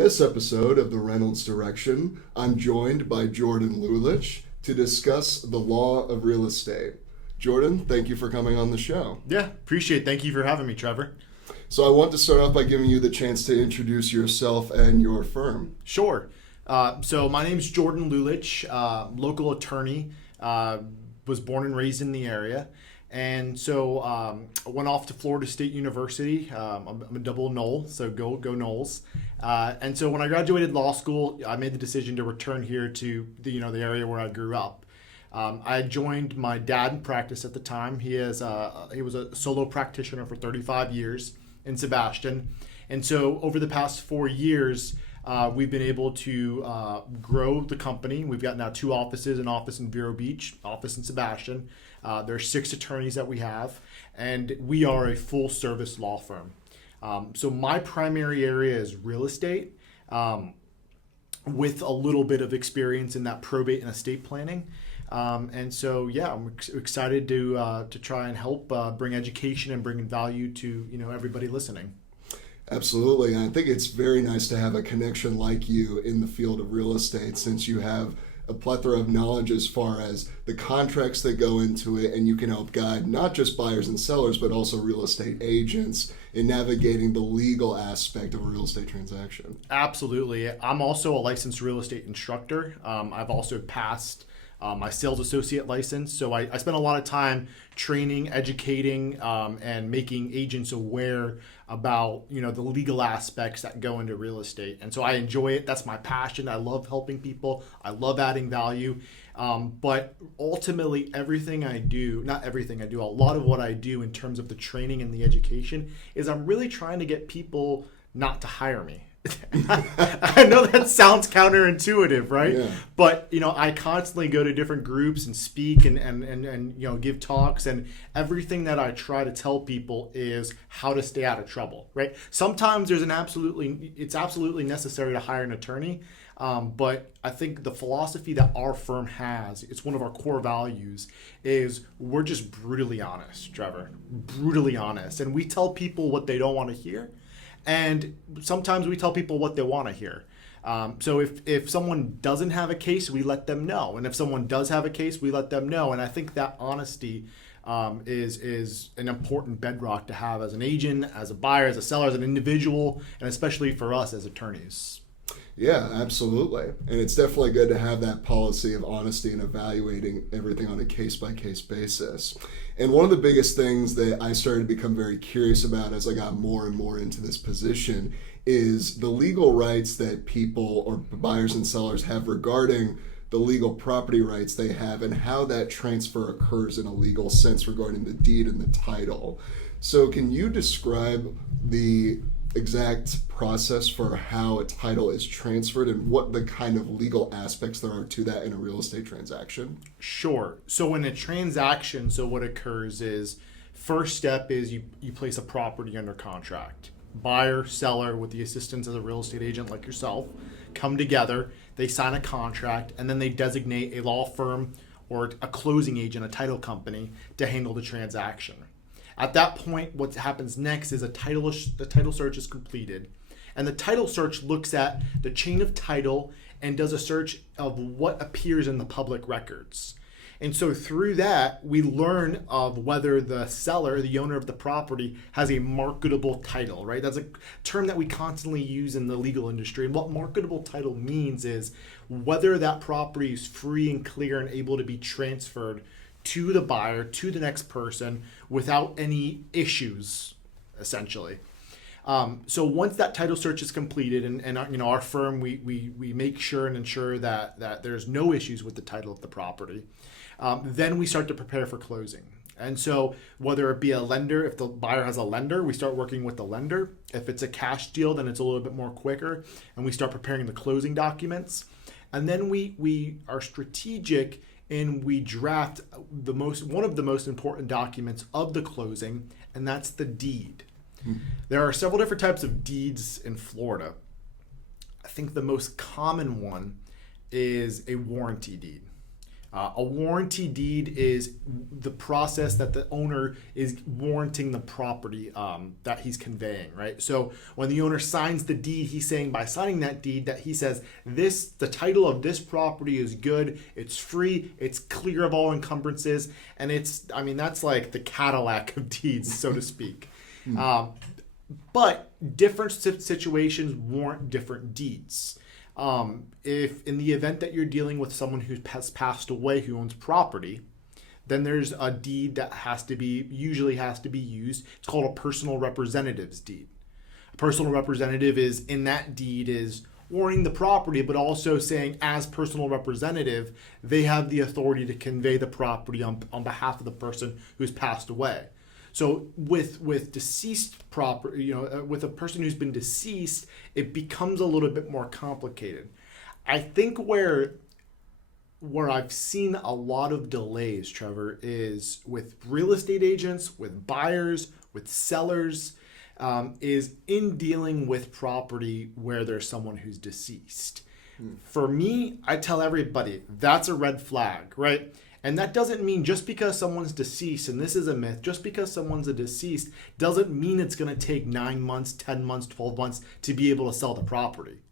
this episode of the Reynolds Direction, I'm joined by Jordan Lulich to discuss the law of real estate. Jordan, thank you for coming on the show. Yeah, appreciate it. Thank you for having me, Trevor. So I want to start off by giving you the chance to introduce yourself and your firm. Sure. So my name is Jordan Lulich, local attorney, was born and raised in the area. And so I went off to Florida State University. I'm a double Knoll, so go Knowles. And so when I graduated law school, I made the decision to return here to the area where I grew up. I joined my dad in practice at the time. He was a solo practitioner for 35 years in Sebastian. And so over the past 4 years, we've been able to grow the company. We've got now 2 offices, an office in Vero Beach, office in Sebastian. There are 6 attorneys that we have, and we are a full-service law firm. So my primary area is real estate, with a little bit of experience in that probate and estate planning. And so, yeah, I'm excited to try and help bring education and bring value to everybody listening. Absolutely. And I think it's very nice to have a connection like you in the field of real estate, since you have a plethora of knowledge as far as the contracts that go into it, and you can help guide not just buyers and sellers, but also real estate agents in navigating the legal aspect of a real estate transaction. Absolutely. I'm also a licensed real estate instructor. I've also passed my sales associate license. So I spend a lot of time training, educating, and making agents aware about the legal aspects that go into real estate. And so I enjoy it. That's my passion. I love helping people. I love adding value. But ultimately, a lot of what I do in terms of the training and the education is I'm really trying to get people not to hire me. I know that sounds counterintuitive, right? Yeah. But I constantly go to different groups and speak and give talks, and everything that I try to tell people is how to stay out of trouble, right? Sometimes it's absolutely necessary to hire an attorney, but I think the philosophy that our firm has, it's one of our core values, is we're just brutally honest, Trevor, brutally honest, and we tell people what they don't want to hear. And sometimes we tell people what they want to hear. So if someone doesn't have a case, we let them know. And if someone does have a case, we let them know. And I think that honesty is an important bedrock to have as an agent, as a buyer, as a seller, as an individual, and especially for us as attorneys. Yeah, absolutely. And it's definitely good to have that policy of honesty and evaluating everything on a case-by-case basis. And one of the biggest things that I started to become very curious about as I got more and more into this position is the legal rights that people or buyers and sellers have regarding the legal property rights they have and how that transfer occurs in a legal sense regarding the deed and the title. So can you describe the exact process for how a title is transferred and what the kind of legal aspects there are to that in a real estate transaction? Sure. So in a transaction, what occurs is, first step is you place a property under contract. Buyer, seller, with the assistance of a real estate agent like yourself, come together, they sign a contract, and then they designate a law firm or a closing agent, a title company, to handle the transaction. At that point, what happens next is the title search is completed, and the title search looks at the chain of title and does a search of what appears in the public records. And so through that, we learn of whether the seller, the owner of the property, has a marketable title, right? That's a term that we constantly use in the legal industry. And what marketable title means is whether that property is free and clear and able to be transferred to the buyer, to the next person, without any issues, essentially. So once that title search is completed, and our firm, we make sure and ensure that there's no issues with the title of the property, then we start to prepare for closing. And so whether it be a lender, if the buyer has a lender, we start working with the lender. If it's a cash deal, then it's a little bit more quicker, and we start preparing the closing documents. And then we are strategic and we draft one of the most important documents of the closing, and that's the deed. There are several different types of deeds in Florida. I think the most common one is a warranty deed. A warranty deed is the process that the owner is warranting the property that he's conveying, right? So when the owner signs the deed, he's saying by signing that deed that he says the title of this property is good, it's free, it's clear of all encumbrances, and that's like the Cadillac of deeds, so to speak. But different situations warrant different deeds. If in the event that you're dealing with someone who has passed away who owns property, then there's a deed that usually has to be used. It's called a personal representative's deed. A personal representative is in that deed is owning the property, but also saying as personal representative, they have the authority to convey the property on behalf of the person who's passed away. So with deceased property, with a person who's been deceased, it becomes a little bit more complicated. I think where I've seen a lot of delays, Trevor, is with real estate agents, with buyers, with sellers, is in dealing with property where there's someone who's deceased. For me, I tell everybody that's a red flag, right? And that doesn't mean just because someone's deceased, and this is a myth, just because someone's a deceased doesn't mean it's going to take 9 months, 10 months, 12 months to be able to sell the property.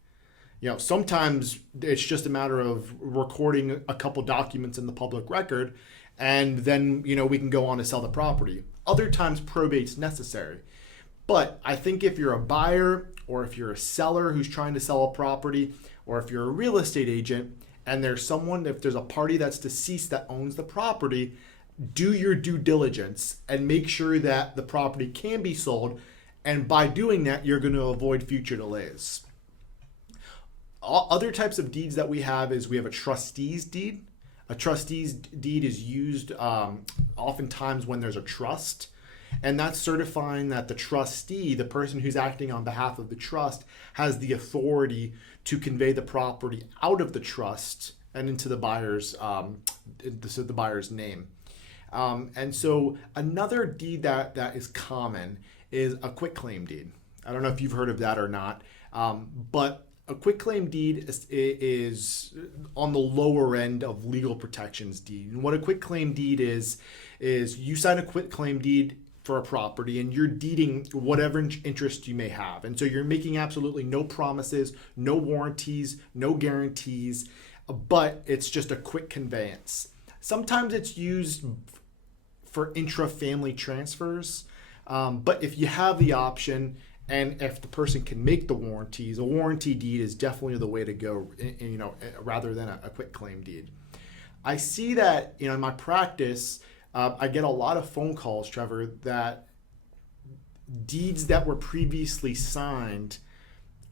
Sometimes it's just a matter of recording a couple documents in the public record, and then, we can go on to sell the property. Other times probate's necessary. But I think if you're a buyer or if you're a seller who's trying to sell a property, or if you're a real estate agent, and if there's a party that's deceased that owns the property, do your due diligence and make sure that the property can be sold. And by doing that, you're going to avoid future delays. Other types of deeds that we have is we have a trustee's deed. A trustee's deed is used oftentimes when there's a trust. And that's certifying that the trustee, the person who's acting on behalf of the trust, has the authority to convey the property out of the trust and into the buyer's name. And so another deed that is common is a quitclaim deed. I don't know if you've heard of that or not, but a quitclaim deed is on the lower end of legal protections deed. And what a quitclaim deed is you sign a quitclaim deed for a property and you're deeding whatever interest you may have. And so you're making absolutely no promises, no warranties, no guarantees, but it's just a quick conveyance. Sometimes it's used for intra-family transfers, but if you have the option and if the person can make the warranties, a warranty deed is definitely the way to go, rather than a quitclaim deed. I see that, in my practice, I get a lot of phone calls, Trevor, that deeds that were previously signed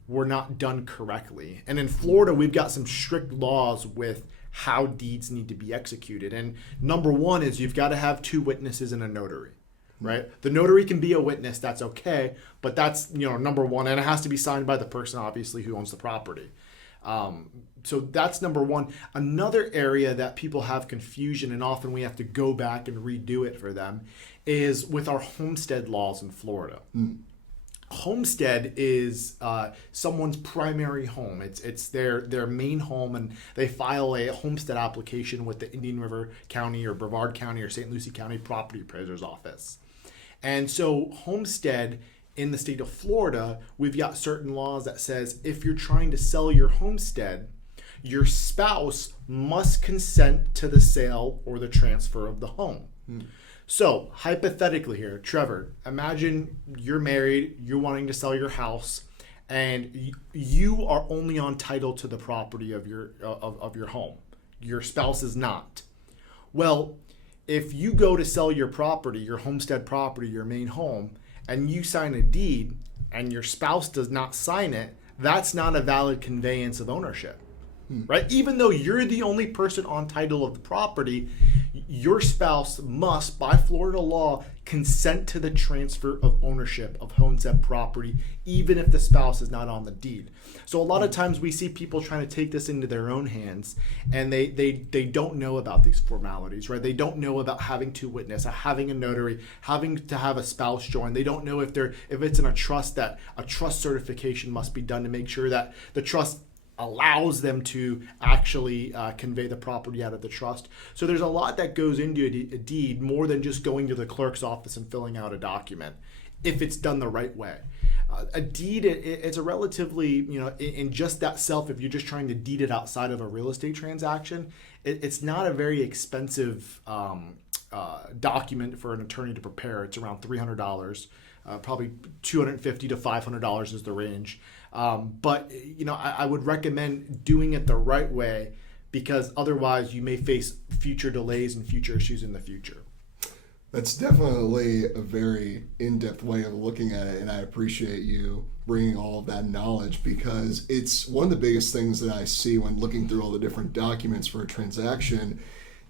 were not done correctly. And in Florida, we've got some strict laws with how deeds need to be executed. And number one is you've got to have 2 witnesses and a notary, right? The notary can be a witness, that's okay, but that's, number one, and it has to be signed by the person, obviously, who owns the property. So that's number one. Another area that people have confusion, and often we have to go back and redo it for them, is with our homestead laws in Florida. Homestead is someone's primary home. It's their main home, and they file a homestead application with the Indian River County or Brevard County or St. Lucie County Property Appraiser's Office. And so homestead in the state of Florida, we've got certain laws that says if you're trying to sell your homestead, your spouse must consent to the sale or the transfer of the home. So hypothetically here, Trevor, imagine you're married, you're wanting to sell your house, and you are only on title to the property of your home. Your spouse is not. Well, if you go to sell your property, your homestead property, your main home, and you sign a deed and your spouse does not sign it, that's not a valid conveyance of ownership, right? Even though you're the only person on title of the property, your spouse must, by Florida law, consent to the transfer of ownership of homestead property, even if the spouse is not on the deed. So a lot of times we see people trying to take this into their own hands, and they don't know about these formalities, right? They don't know about having 2 witnesses, having a notary, having to have a spouse join. They don't know if it's in a trust that a trust certification must be done to make sure that the trust allows them to actually convey the property out of the trust. So there's a lot that goes into a deed, more than just going to the clerk's office and filling out a document, if it's done the right way. A deed, it's a relatively, in just that self, if you're just trying to deed it outside of a real estate transaction, it's not a very expensive document for an attorney to prepare. It's around $300. Probably $250 to $500 is the range. But I would recommend doing it the right way, because otherwise you may face future delays and future issues in the future. That's definitely a very in-depth way of looking at it, and I appreciate you bringing all of that knowledge, because it's one of the biggest things that I see when looking through all the different documents for a transaction.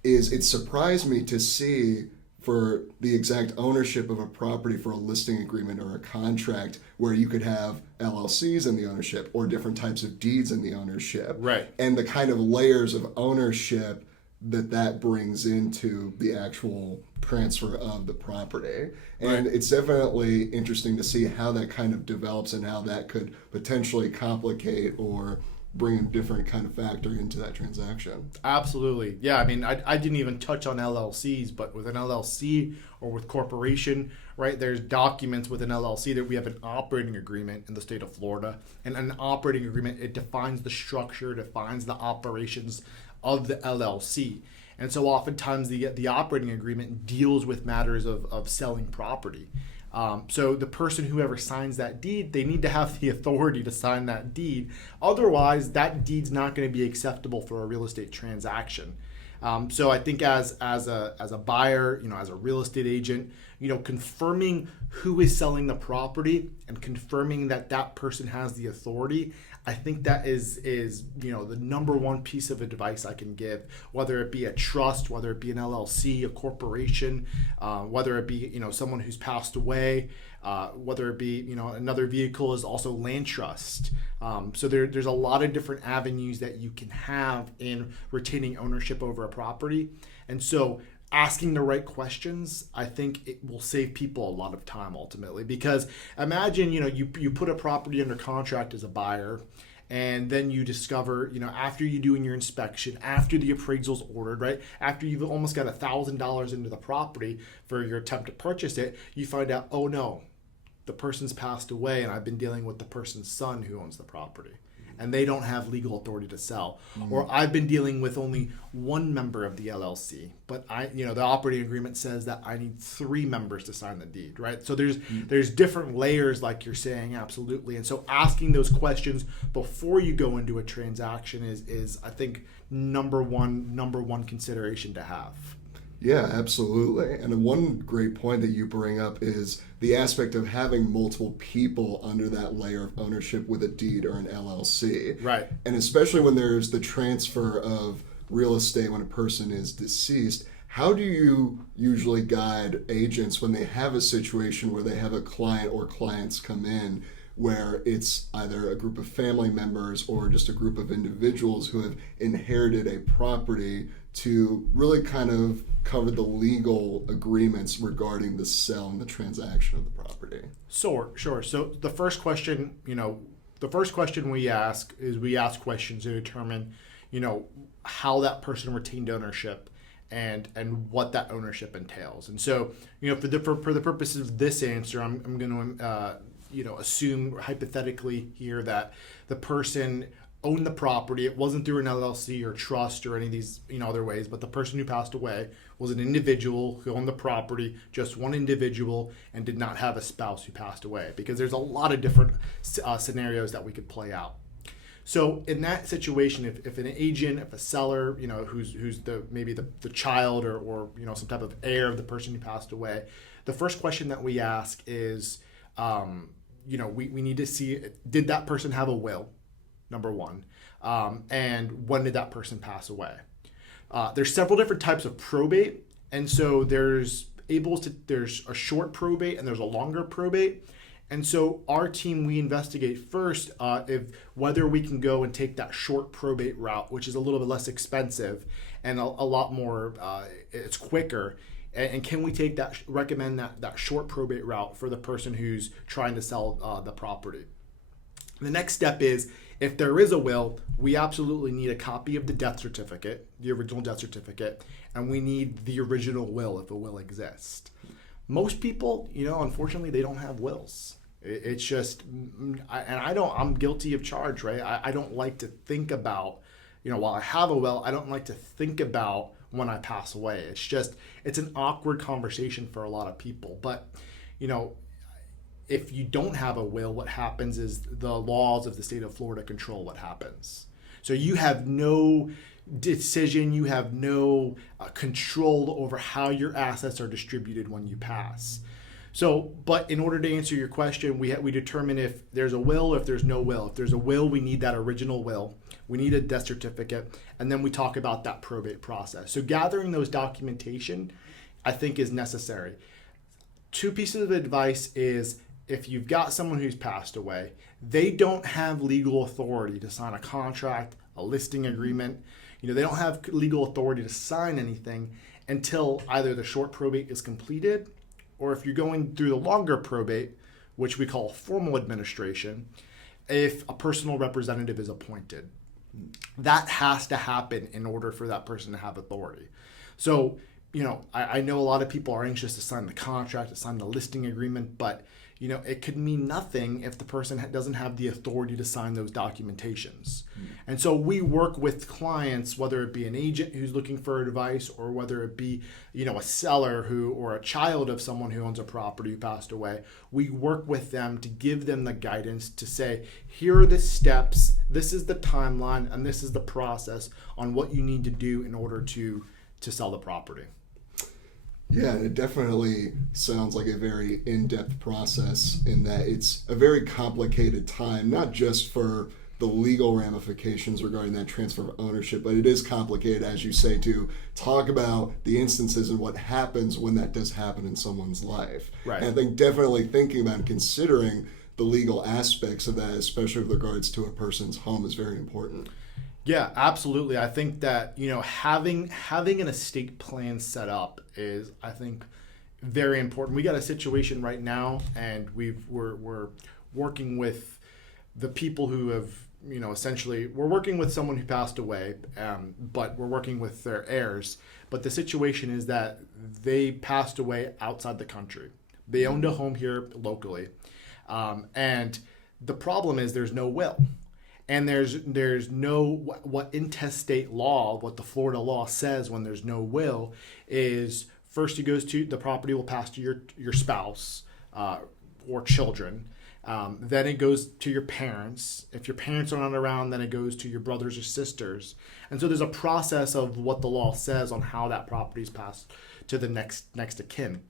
Is it surprised me to see, for the exact ownership of a property for a listing agreement or a contract, where you could have LLCs in the ownership or different types of deeds in the ownership. Right. And the kind of layers of ownership that brings into the actual transfer of the property. And it's definitely interesting to see how that kind of develops and how that could potentially complicate or bring a different kind of factor into that transaction. Absolutely. Yeah, I mean, I didn't even touch on LLCs, but with an LLC or with corporation, right, there's documents with an LLC that we have an operating agreement in the state of Florida. And an operating agreement, it defines the structure, defines the operations of the LLC. And so oftentimes the operating agreement deals with matters of selling property. So the person, whoever signs that deed, they need to have the authority to sign that deed. Otherwise, that deed's not going to be acceptable for a real estate transaction. So I think as a buyer, as a real estate agent, confirming who is selling the property and confirming that person has the authority, I think that is the number one piece of advice I can give, whether it be a trust, whether it be an LLC, a corporation, whether it be someone who's passed away, whether it be another vehicle is also land trust. So there's a lot of different avenues that you can have in retaining ownership over a property, and so asking the right questions, I think it will save people a lot of time ultimately. Because imagine, you put a property under contract as a buyer, and then you discover, after you doing your inspection, after the appraisal's ordered, right, after you've almost got $1,000 into the property for your attempt to purchase it, you find out, oh no, the person's passed away, and I've been dealing with the person's son who owns the property, and they don't have legal authority to sell. Or I've been dealing with only one member of the LLC, but the operating agreement says that I need 3 members to sign the deed, right? So there's different layers, like you're saying, absolutely. And so asking those questions before you go into a transaction is I think number one consideration to have. Yeah, absolutely. And one great point that you bring up is the aspect of having multiple people under that layer of ownership with a deed or an LLC. Right. And especially when there's the transfer of real estate when a person is deceased, how do you usually guide agents when they have a situation where they have a client or clients come in where it's either a group of family members or just a group of individuals who have inherited a property, to really kind of cover the legal agreements regarding the sale and the transaction of the property? Sure. So the first question, we ask questions to determine, how that person retained ownership and what that ownership entails. And so, for the purposes of this answer, I'm going to assume hypothetically here that the person owned the property. It wasn't through an LLC or trust or any of these other ways, but the person who passed away was an individual who owned the property, just one individual, and did not have a spouse who passed away, because there's a lot of different scenarios that we could play out. So in that situation, if an agent, if a seller, who's maybe the child or some type of heir of the person who passed away, the first question that we ask is, we need to see, did that person have a will? Number one, and when did that person pass away? There's several different types of probate, and so there's a short probate and there's a longer probate. And so our team, we investigate first whether we can go and take that short probate route, which is a little bit less expensive and a lot more, it's quicker. And can we recommend that short probate route for the person who's trying to sell the property? The next step is If there is a will, we absolutely need a copy of the death certificate, the original death certificate, and we need the original will if a will exists. Most people, unfortunately, they don't have wills. It's just, I'm guilty of charge, right? I don't like to think about, while I have a will, I don't like to think about when I pass away. It's an awkward conversation for a lot of people. But, if you don't have a will, what happens is the laws of the state of Florida control what happens. So you have no decision, you have no control over how your assets are distributed when you pass. So, but in order to answer your question, we determine if there's a will or if there's no will. If there's a will, we need that original will. We need a death certificate, and then we talk about that probate process. So gathering those documentation, I think, is necessary. 2 pieces of advice is, if you've got someone who's passed away, they don't have legal authority to sign a contract, a listing agreement. They don't have legal authority to sign anything until either the short probate is completed, or if you're going through the longer probate, which we call formal administration, if a personal representative is appointed. That has to happen in order for that person to have authority. So, I know a lot of people are anxious to sign the contract, to sign the listing agreement, but it could mean nothing if the person doesn't have the authority to sign those documentations. And so we work with clients, whether it be an agent who's looking for advice, or whether it be, a seller or a child of someone who owns a property who passed away. We work with them to give them the guidance to say, here are the steps, this is the timeline, and this is the process on what you need to do in order to sell the property. Yeah, it definitely sounds like a very in-depth process in that it's a very complicated time, not just for the legal ramifications regarding that transfer of ownership, but it is complicated, as you say, to talk about the instances and what happens when that does happen in someone's life. Right. And I think definitely thinking about and considering the legal aspects of that, especially with regards to a person's home, is very important. Yeah, absolutely. I think that, having an estate plan set up is, I think, very important. We got a situation right now, and we're working with the people who have, essentially, we're working with someone who passed away, but we're working with their heirs. But the situation is that they passed away outside the country. They owned a home here locally, and the problem is there's no will. And there's no, what intestate law, what the Florida law says when there's no will is, first the property will pass to your spouse or children. Then it goes to your parents. If your parents are not around, then it goes to your brothers or sisters. And so there's a process of what the law says on how that property is passed to the next of kin.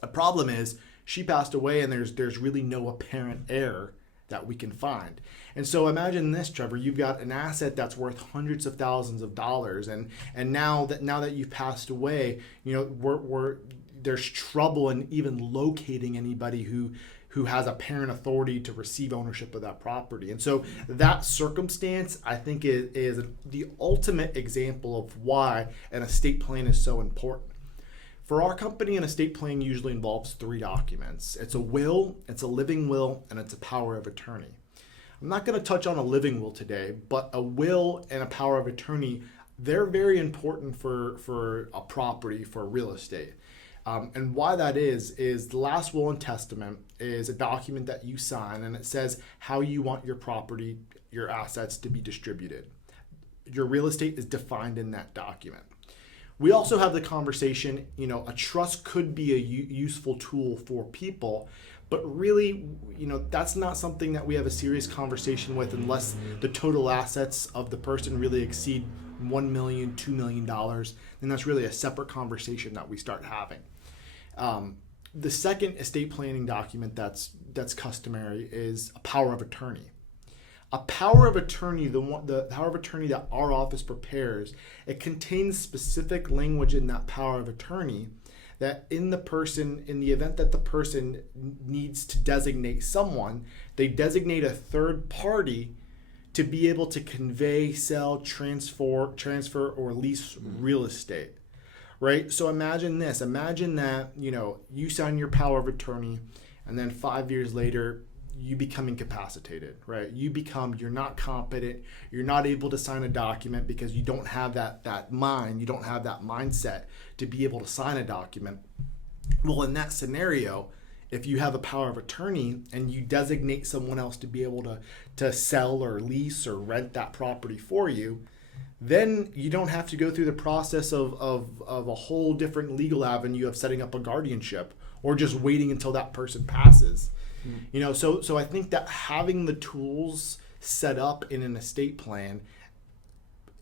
The problem is she passed away, and there's really no apparent heir that we can find. And so imagine this, Trevor, you've got an asset that's worth hundreds of thousands of dollars, and now that you've passed away, there's trouble in even locating anybody who has apparent authority to receive ownership of that property. And so that circumstance, I think, is the ultimate example of why an estate plan is so important. For our company, an estate plan usually involves 3 documents. It's a will, it's a living will, and it's a power of attorney. I'm not going to touch on a living will today, but a will and a power of attorney, they're very important for a property, for real estate. And why that is the last will and testament is a document that you sign, and it says how you want your property, your assets to be distributed. Your real estate is defined in that document. We also have the conversation, a trust could be a useful tool for people, but really, that's not something that we have a serious conversation with unless the total assets of the person really exceed $1 million, $2 million. Then that's really a separate conversation that we start having. The second estate planning document that's customary is a power of attorney. A power of attorney, the power of attorney that our office prepares, it contains specific language in that power of attorney that in the event that the person needs to designate someone, they designate a third party to be able to convey, sell, transfer, or lease real estate. Right? So imagine that, you sign your power of attorney, and then 5 years later, you become incapacitated, right? You're not competent, you're not able to sign a document because you don't have that mind, you don't have that mindset to be able to sign a document. Well, in that scenario, if you have a power of attorney and you designate someone else to be able to sell or lease or rent that property for you, then you don't have to go through the process of a whole different legal avenue of setting up a guardianship or just waiting until that person passes. So I think that having the tools set up in an estate plan,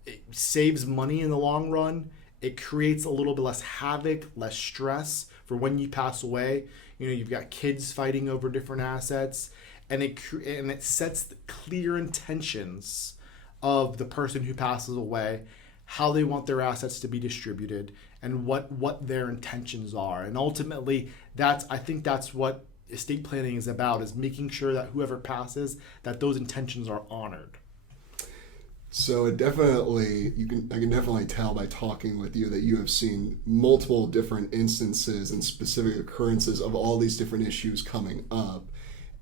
it saves money in the long run. It creates a little bit less havoc, less stress for when you pass away. You've got kids fighting over different assets, and it sets the clear intentions of the person who passes away, how they want their assets to be distributed, and what their intentions are. And ultimately, I think that's what estate planning is about, is making sure that whoever passes, that those intentions are honored. So I can definitely tell by talking with you that you have seen multiple different instances and specific occurrences of all these different issues coming up.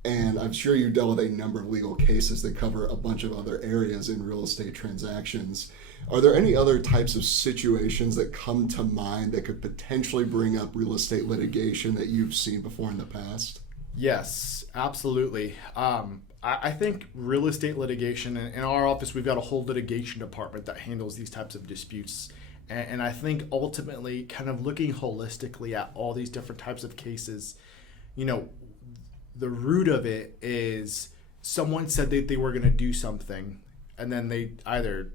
And I'm sure you dealt with a number of legal cases that cover a bunch of other areas in real estate transactions. Are there any other types of situations that come to mind that could potentially bring up real estate litigation that you've seen before in the past? Yes, absolutely. I think real estate litigation, in our office, we've got a whole litigation department that handles these types of disputes. And I think ultimately, kind of looking holistically at all these different types of cases, the root of it is someone said that they were going to do something, and then they either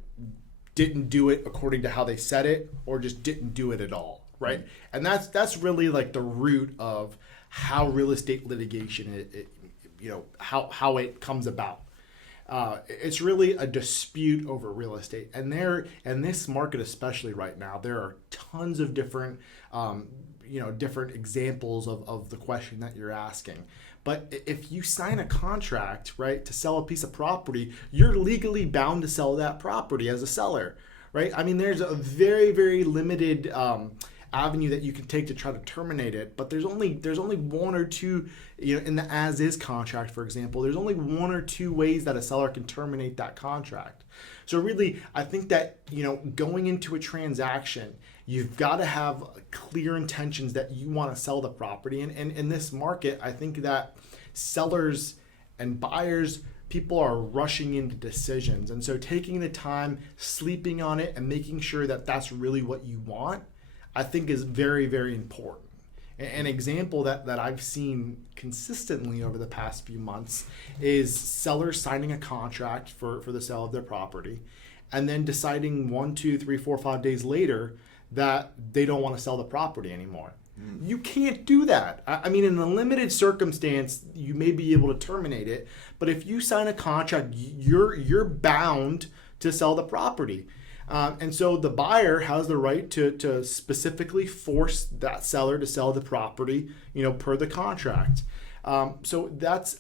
didn't do it according to how they said it, or just didn't do it at all, right? And that's really like the root of how real estate litigation, how it comes about. It's really a dispute over real estate, and this market, especially right now, there are tons of different different examples of the question that you're asking. But if you sign a contract, right, to sell a piece of property, you're legally bound to sell that property as a seller, right? I mean, there's a very, very limited avenue that you can take to try to terminate it, but there's only one or two, in the as-is contract, for example, there's only one or two ways that a seller can terminate that contract. So really, I think that, going into a transaction, you've got to have clear intentions that you want to sell the property. And in this market, I think that sellers and buyers, people are rushing into decisions. And so taking the time, sleeping on it, and making sure that that's really what you want, I think is very, very important. An example that I've seen consistently over the past few months is sellers signing a contract for the sale of their property, and then deciding 1, 2, 3, 4, 5 days later that they don't want to sell the property anymore. You can't do that. I mean, in a limited circumstance, you may be able to terminate it, but if you sign a contract, you're bound to sell the property. And so the buyer has the right to specifically force that seller to sell the property, per the contract. So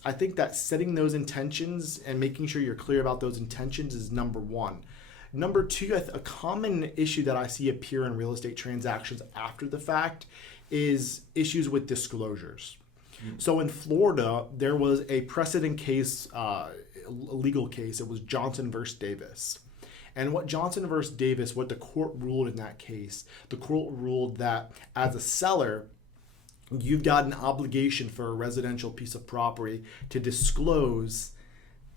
I think that setting those intentions and making sure you're clear about those intentions is number one. Number two, a common issue that I see appear in real estate transactions after the fact is issues with disclosures. So in Florida, there was a precedent case, a legal case. It was Johnson versus Davis. And what the court ruled in that case, the court ruled that as a seller, you've got an obligation for a residential piece of property to disclose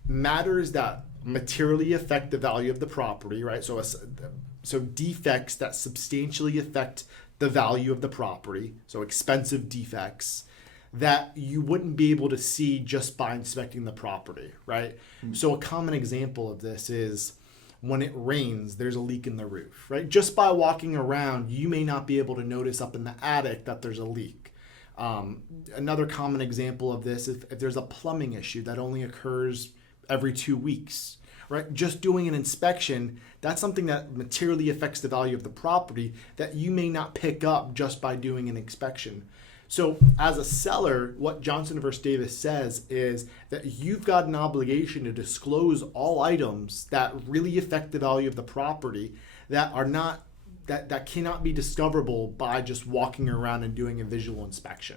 matters that materially affect the value of the property, right? So defects that substantially affect the value of the property, so expensive defects that you wouldn't be able to see just by inspecting the property, right? So a common example of this is when it rains, there's a leak in the roof, right? Just by walking around, you may not be able to notice up in the attic that there's a leak. Another common example of this is if there's a plumbing issue that only occurs every 2 weeks, right? Just doing an inspection, that's something that materially affects the value of the property that you may not pick up just by doing an inspection. So as a seller, what Johnson versus Davis says is that you've got an obligation to disclose all items that really affect the value of the property that are not that cannot be discoverable by just walking around and doing a visual inspection.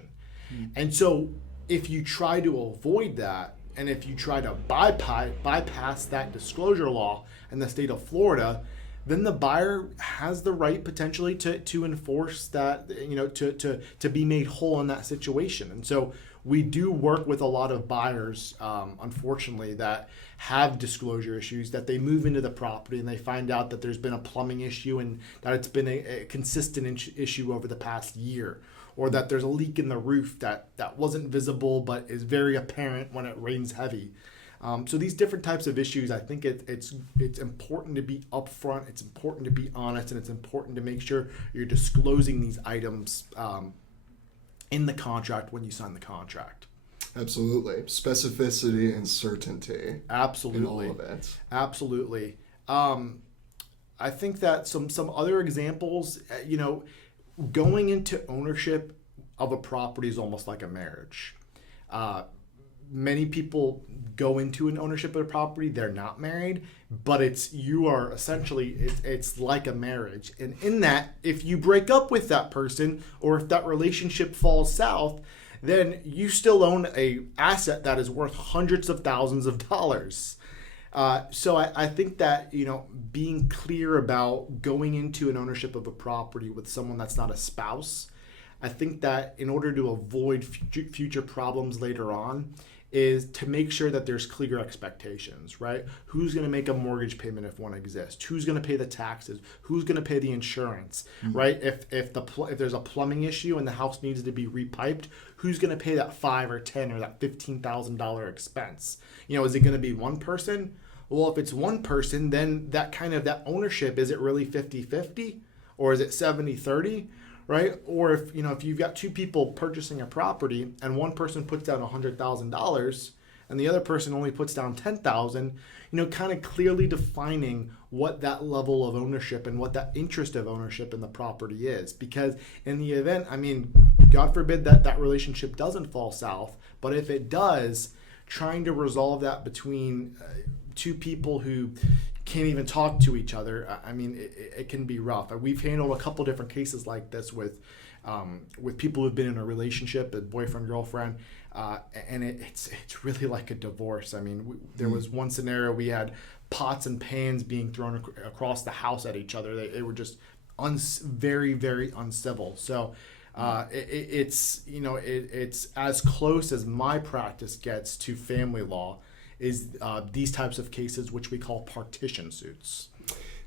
And so if you try to avoid that, and if you try to bypass that disclosure law in the state of Florida, then the buyer has the right potentially to enforce that, to be made whole in that situation. And so we do work with a lot of buyers, unfortunately, that have disclosure issues, that they move into the property and they find out that there's been a plumbing issue and that it's been a consistent issue over the past year, or that there's a leak in the roof that wasn't visible but is very apparent when it rains heavy. So these different types of issues, I think it's important to be upfront, it's important to be honest, and it's important to make sure you're disclosing these items in the contract when you sign the contract. Absolutely. Specificity and certainty. Absolutely. In all of it. Absolutely. I think that some other examples, going into ownership of a property is almost like a marriage. Many people go into an ownership of a property, they're not married, but it's like a marriage. And in that, if you break up with that person, or if that relationship falls south, then you still own a asset that is worth hundreds of thousands of dollars. So I think that, being clear about going into an ownership of a property with someone that's not a spouse, I think that in order to avoid future problems later on, is to make sure that there's clear expectations, right? Who's going to make a mortgage payment if one exists? Who's going to pay the taxes? Who's going to pay the insurance, right? If there's a plumbing issue and the house needs to be repiped, who's going to pay that $5,000 or $10,000 or that $15,000 expense? Is it going to be one person? Well, if it's one person, then that ownership, is it really 50-50 or is it 70-30? Right? Or if you've got two people purchasing a property and one person puts down $100,000 and the other person only puts down $10,000, kind of clearly defining what that level of ownership and what that interest of ownership in the property is. Because in the event, God forbid that relationship doesn't fall south, but if it does, trying to resolve that between two people who can't even talk to each other, it can be rough. We've handled a couple different cases like this with people who've been in a relationship, a boyfriend, girlfriend, and it's really like a divorce. There was one scenario, we had pots and pans being thrown across the house at each other. They were just very, very uncivil. So it's as close as my practice gets to family law is these types of cases, which we call partition suits.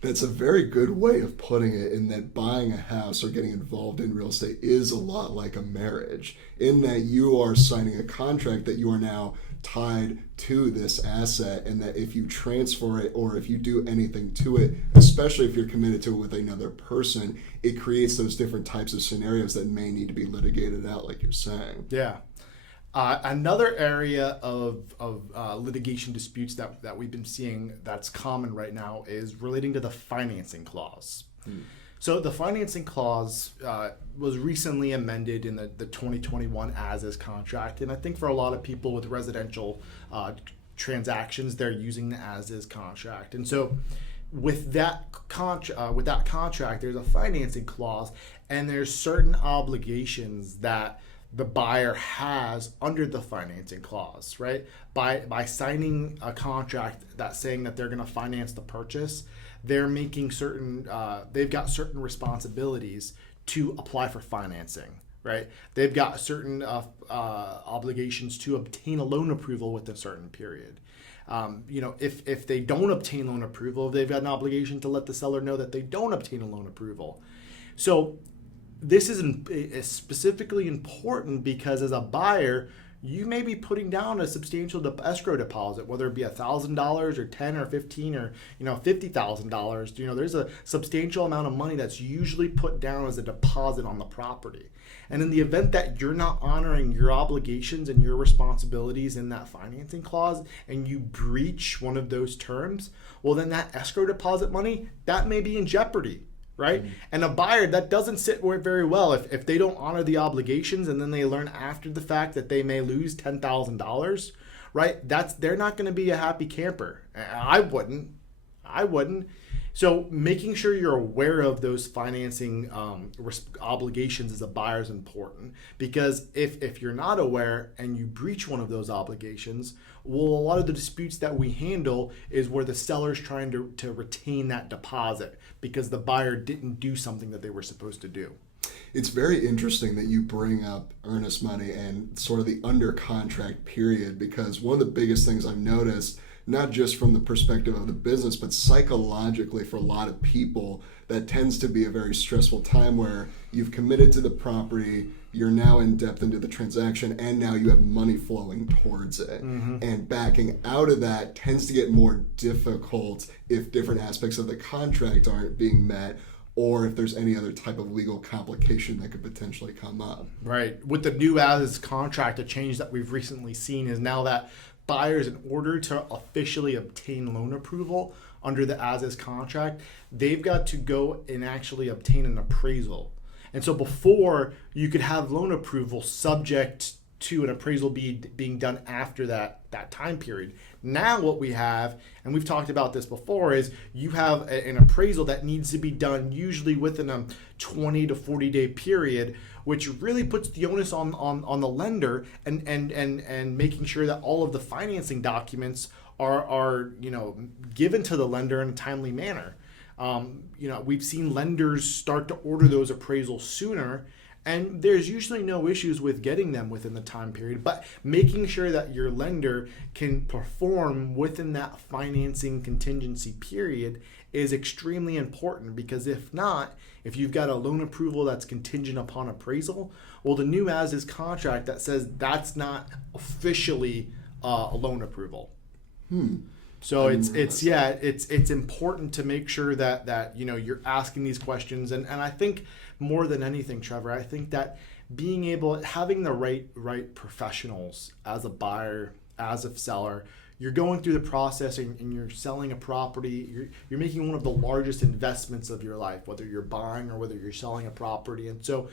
That's a very good way of putting it, in that buying a house or getting involved in real estate is a lot like a marriage, in that you are signing a contract that you are now tied to this asset, and that if you transfer it or if you do anything to it, especially if you're committed to it with another person, it creates those different types of scenarios that may need to be litigated out, like you're saying. Yeah. Another area of litigation disputes that we've been seeing that's common right now is relating to the financing clause. So the financing clause was recently amended in the 2021 as-is contract, and I think for a lot of people with residential transactions, they're using the as-is contract. And so with that contract, there's a financing clause, and there's certain obligations that the buyer has under the financing clause, right? By signing a contract that's saying that they're going to finance the purchase, they're making certain, they've got certain responsibilities to apply for financing, right? They've got certain obligations to obtain a loan approval within a certain period. If they don't obtain loan approval, they've got an obligation to let the seller know that they don't obtain a loan approval. So this is specifically important because as a buyer, you may be putting down a substantial escrow deposit, whether it be $1,000 or $10 or $15 or $50,000. There's a substantial amount of money that's usually put down as a deposit on the property. And in the event that you're not honoring your obligations and your responsibilities in that financing clause, and you breach one of those terms, well, then that escrow deposit money, that may be in jeopardy. Right? Mm-hmm. And a buyer, that doesn't sit very well if they don't honor the obligations and then they learn after the fact that they may lose $10,000, right? They're not going to be a happy camper. I wouldn't. So making sure you're aware of those financing obligations as a buyer is important, because if you're not aware and you breach one of those obligations, well, a lot of the disputes that we handle is where the seller's trying to retain that deposit because the buyer didn't do something that they were supposed to do. It's very interesting that you bring up earnest money and sort of the under contract period, because one of the biggest things I've noticed, not just from the perspective of the business, but psychologically for a lot of people, that tends to be a very stressful time where you've committed to the property, you're now in depth into the transaction, and now you have money flowing towards it. Mm-hmm. And backing out of that tends to get more difficult if different aspects of the contract aren't being met, or if there's any other type of legal complication that could potentially come up. Right. With the new as contract, a change that we've recently seen is now that buyers, in order to officially obtain loan approval under the as-is contract, they've got to go and actually obtain an appraisal. And so before, you could have loan approval subject to an appraisal being done after that time period. Now what we have, and we've talked about this before, is you have an appraisal that needs to be done usually within a 20 to 40 day period, which really puts the onus on the lender and making sure that all of the financing documents are given to the lender in a timely manner. We've seen lenders start to order those appraisals sooner, and there's usually no issues with getting them within the time period, but making sure that your lender can perform within that financing contingency period is extremely important, because if not, if you've got a loan approval that's contingent upon appraisal, well, the new as-is contract that says that's not officially a loan approval. So it's important to make sure that you're asking these questions, and I think more than anything, Trevor, I think that having the right professionals as a buyer, as a seller, you're going through the process and you're selling a property, you're making one of the largest investments of your life, whether you're buying or whether you're selling a property. And so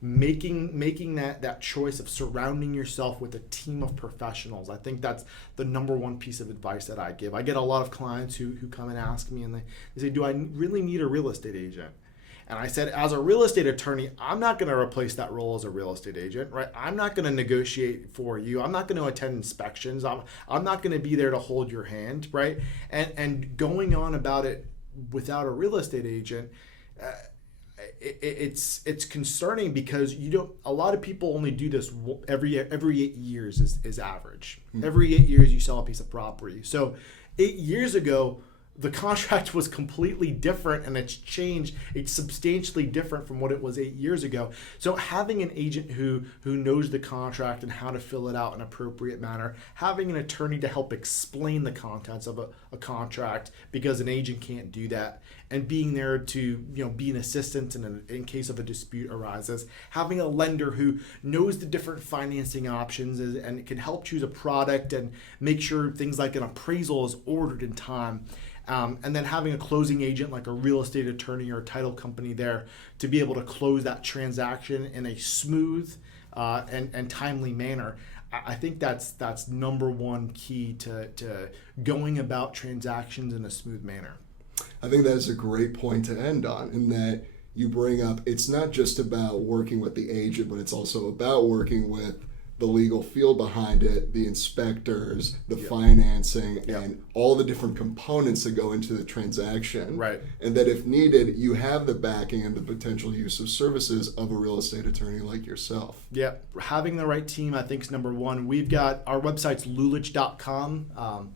making that choice of surrounding yourself with a team of professionals, I think that's the number one piece of advice that I give. I get a lot of clients who come and ask me, and they say, do I really need a real estate agent? And I said, as a real estate attorney, I'm not going to replace that role as a real estate agent, right? I'm not going to negotiate for you. I'm not going to attend inspections. I'm not going to be there to hold your hand, right? And going on about it without a real estate agent, it's concerning, because a lot of people only do this every 8 years is average. Mm-hmm. Every 8 years you sell a piece of property. So 8 years ago, the contract was completely different, and it's changed. It's substantially different from what it was 8 years ago. So having an agent who knows the contract and how to fill it out in an appropriate manner, having an attorney to help explain the contents of a contract, because an agent can't do that, and being there to be an assistant in case of a dispute arises, having a lender who knows the different financing options and can help choose a product and make sure things like an appraisal is ordered in time. And then having a closing agent like a real estate attorney or a title company there to be able to close that transaction in a smooth and timely manner. I think that's number one key to going about transactions in a smooth manner. I think that is a great point to end on, in that you bring up, it's not just about working with the agent, but it's also about working with the legal field behind it, the inspectors, the financing, and all the different components that go into the transaction. Right. And that if needed, you have the backing and the potential use of services of a real estate attorney like yourself. Yeah. Having the right team, I think, is number one. We've got, our website's lulich.com.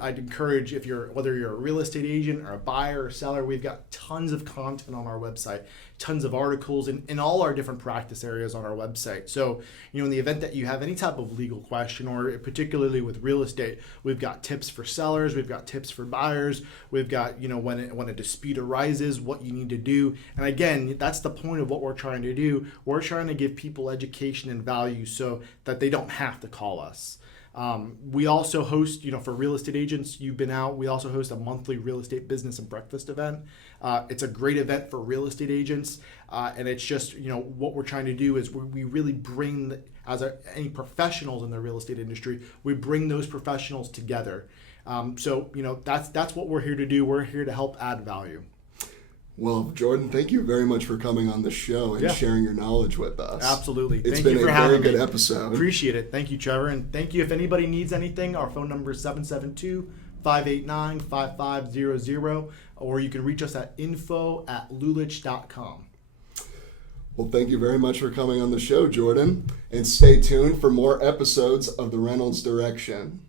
I'd encourage, whether you're a real estate agent or a buyer or seller, we've got tons of content on our website, tons of articles in all our different practice areas on our website. So, in the event that you have any type of legal question, or particularly with real estate, we've got tips for sellers, we've got tips for buyers, we've got, when a dispute arises, what you need to do. And again, that's the point of what we're trying to do. We're trying to give people education and value so that they don't have to call us. We also host, for real estate agents, you've been out, we also host a monthly real estate business and breakfast event. It's a great event for real estate agents. And it's just, what we're trying to do is we really bring, any professionals in the real estate industry, we bring those professionals together. So that's what we're here to do. We're here to help add value. Well, Jordan, thank you very much for coming on the show and sharing your knowledge with us. Absolutely. It's Thank been you for a having very good me. episode. Appreciate it. Thank you, Trevor. And thank you. If anybody needs anything, our phone number is 772-589-5500, or you can reach us at info@lulich.com. Well, thank you very much for coming on the show, Jordan. And stay tuned for more episodes of the Reynolds Direction.